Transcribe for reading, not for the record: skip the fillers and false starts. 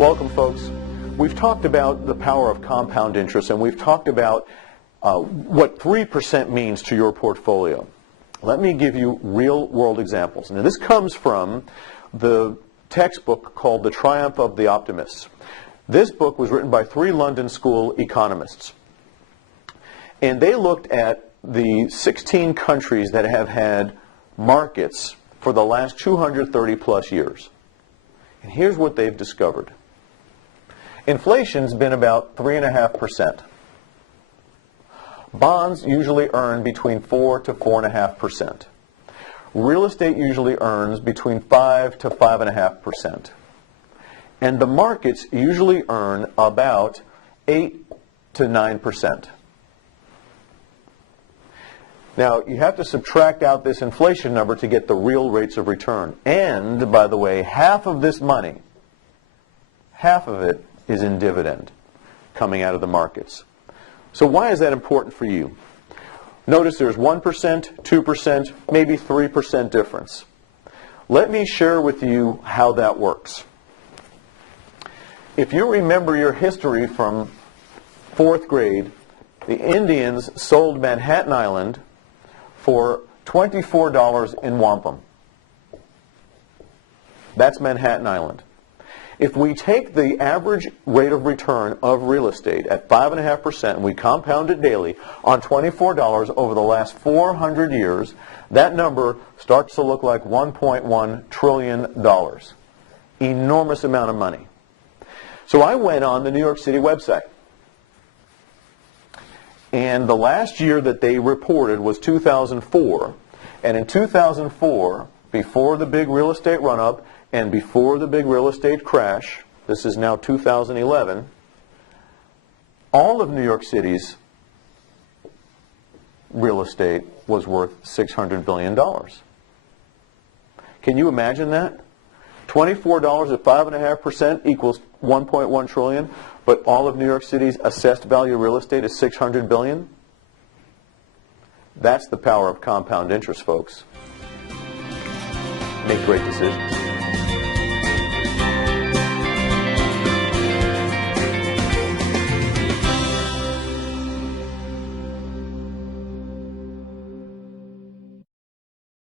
Welcome, folks. We've talked about the power of compound interest, and we've talked about what 3% means to your portfolio. Let me give you real-world examples. Now, this comes from the textbook called The Triumph of the Optimists. This book was written by 3 London School economists. And they looked at the 16 countries that have had markets for the last 230 plus years. And here's what they've discovered. Inflation's been about 3.5%. Bonds usually earn between 4 to 4.5%. Real estate usually earns between 5 to 5.5%. And the markets usually earn about 8 to 9%. Now, you have to subtract out this inflation number to get the real rates of return. And, by the way, half of this money, half of it is in dividend coming out of the markets. So why is that important for you? Notice there's 1%, 2%, maybe 3% difference. Let me share with you how that works. If you remember your history from 4th grade, the Indians sold Manhattan Island for $24 in wampum. That's Manhattan Island. If we take the average rate of return of real estate at 5.5% and we compound it daily on $24 over the last 400 years, that number starts to look like $1.1 trillion. Enormous amount of money. So I went on the New York City website. And the last year that they reported was 2004. And in 2004, before the big real estate run-up and before the big real estate crash, this is now 2011, all of New York City's real estate was worth $600 billion. Can you imagine that? $24 at 5.5% equals $1.1 trillion, but all of New York City's assessed value of real estate is $600 billion? That's the power of compound interest, folks. Make great decisions.